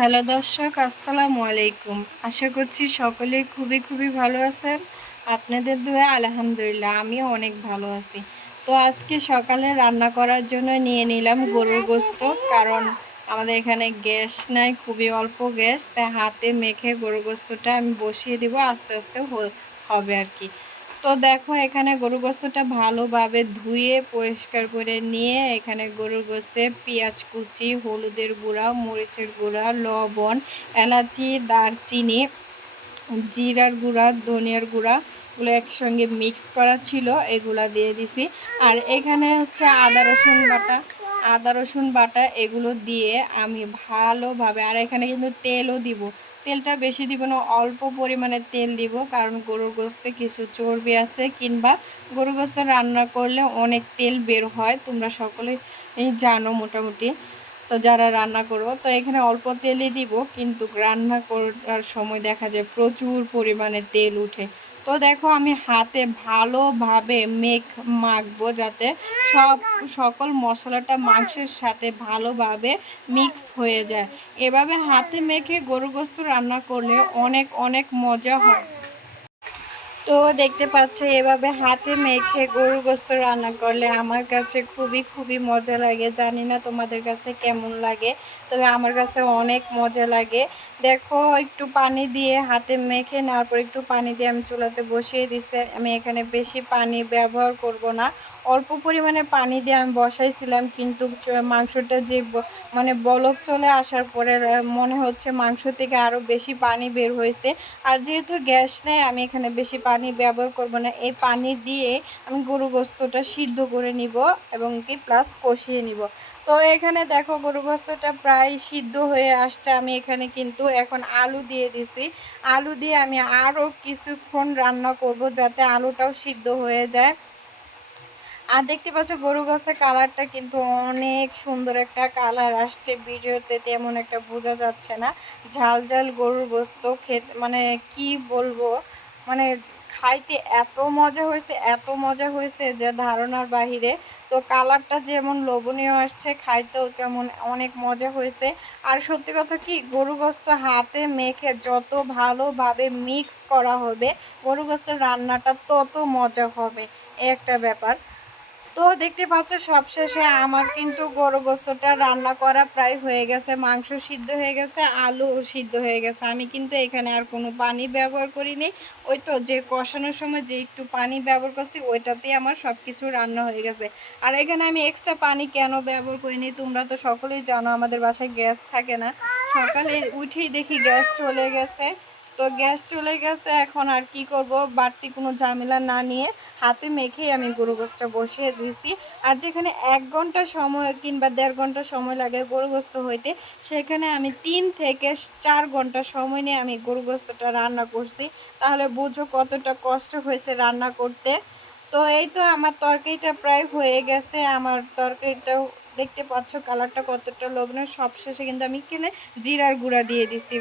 Hello দর্শক, আসসালামু আলাইকুম। আশা করছি সকলে খুবই খুবই ভালো আছেন। আপনাদের দুয়ে, আলহামদুলিল্লাহ, আমিও অনেক ভালো আছি। তো আজকে সকালে রান্না করার জন্য নিয়ে নিলাম গরুর গোস্ত, কারণ আমাদের এখানে গ্যাস নাই, খুবই অল্প গ্যাস। তাই হাতে মেখে গরুর গোস্তটা আমি বসিয়ে দিব, আস্তে আস্তে হবে আর কি। তো দেখো, এখানে গরু গোস্তটা ভালোভাবে ধুয়ে, পরিষ্কার করে নিয়ে এখানে গরুর গোস্তে পেঁয়াজ কুচি, হলুদের গুঁড়া, মরিচের গুঁড়া, লবণ, এলাচি, দারচিনি, জিরার গুঁড়া, ধনিয়ার গুঁড়া, এগুলো একসঙ্গে মিক্স করা ছিল, এগুলা দিয়ে দিছি। আর এখানে হচ্ছে আদা রসুন বাটা। আদা, রসুন বাটা এগুলো দিয়ে আমি ভালোভাবে, আর এখানে কিন্তু তেলও দিব। তেলটা বেশি দিব না, অল্প পরিমাণে তেল দিব, কারণ গরুর গোস্তে কিছু চর্বি আছে, কিংবা গরুর গোস্ত রান্না করলে অনেক তেল বের হয়, তোমরা সকলেই জানো মোটামুটি। তো যারা রান্না করব তো এখানে অল্প তেলই দিব, কিন্তু রান্না করার সময় দেখা যায় প্রচুর পরিমাণে তেল উঠে। তো দেখো আমি হাতে ভালোভাবে মেঘ মাখবো যাতে সব, সকল মশলাটা মাংসের সাথে ভালোভাবে মিক্স হয়ে যায়। এভাবে হাতে মেখে গরু গোস্ত রান্না করলে অনেক অনেক মজা হয়। তো দেখতে পাচ্ছ, এভাবে হাতে মেখে গরু গোস্ত রান্না করলে আমার কাছে খুবই খুবই মজা লাগে। জানি না তোমাদের কাছে কেমন লাগে, তবে আমার কাছে অনেক মজা লাগে। দেখো, একটু পানি দিয়ে হাতে মেখে নেওয়ার পর একটু পানি দিয়ে আমি চুলাতে বসিয়ে দিচ্ছি আমি এখানে বেশি পানি ব্যবহার করব না। অল্প পরিমাণে পানি দিয়ে আমি বসাইছিলাম, কিন্তু মাংসটা যে মানে বলক চলে আসার পরে মনে হচ্ছে মাংস থেকে আরও বেশি পানি বের হয়েছে। আর যেহেতু গ্যাস নেই, আমি এখানে বেশি পানি ব্যবহার করব না। এই পানি দিয়ে আমি গরু গোস্তটা সিদ্ধ করে নিব এবং কি প্লাস কষিয়ে নিব। তো এখানে দেখো গরু গোস্তটা প্রায় সিদ্ধ হয়ে আসছে। আমি এখানে কিন্তু এখন আলু দিয়ে দিছি। আলু দিয়ে আমি আরও কিছুক্ষণ রান্না করব যাতে আলুটাও সিদ্ধ হয়ে যায়। আর দেখতে পাচ্ছ গরু গোস্তের কালারটা কিন্তু অনেক সুন্দর একটা কালার আসছে। ভিডিওতে তেমন একটা বোঝা যাচ্ছে না। ঝাল ঝাল গরুর গোস্ত খেতে মানে কি বলব? মানে খাইতে এত মজা হয়েছে, এত মজা হয়েছে যে ধারণার বাহিরে। তো কালারটা যেমন লোভনীয় আসছে, খাইতেও তেমন অনেক মজা হয়েছে। আর সত্যি কথা কি গরুগস্ত হাতে মেখে যত ভালোভাবে মিক্স করা হবে গরুগস্ত রান্নাটা তত মজা হবে। একটা ব্যাপার। তো দেখতে পাচ্ছ, সবশেষে আমার কিন্তু গরু গোস্তটা রান্না করা প্রায় হয়ে গেছে। মাংস সিদ্ধ হয়ে গেছে, আলু সিদ্ধ হয়ে গেছে। আমি কিন্তু এখানে আর কোনো পানি ব্যবহার করিনি। ওই তো যে কষানোর সময় যে একটু পানি ব্যবহার করছি, ওইটাতেই আমার সব কিছু রান্না হয়ে গেছে। আর এখানে আমি এক্সট্রা পানি কেন ব্যবহার করিনি, তোমরা তো সকলেই জানো, আমাদের বাসায় গ্যাস থাকে না। সকালে উঠেই দেখি গ্যাস চলে গেছে। তো গ্যাস চলে গেছে, এখন আর কি করব? বাড়তি কোনো ঝামেলা না নিয়ে হাতে মেখেই আমি গরু গোস্তটা বসিয়ে দিয়েছি। আর যেখানে এক ঘণ্টা সময় কিংবা দেড় ঘণ্টা সময় লাগে গরু গোস্ত হইতে, সেখানে আমি তিন থেকে চার ঘণ্টা সময় নিয়ে আমি গরু গোস্তটা রান্না করছি। তাহলে বুঝো কতটা কষ্ট হয়েছে রান্না করতে। তো এই তো আমার তরকারিটা প্রায় হয়ে গেছে। আমার তরকারিটাও দেখতে পাচ্ছ কালারটা কতটা লোভনীয়। সবশেষে কিন্তু আমি কিনে জিরার গুঁড়া দিয়ে দিচ্ছি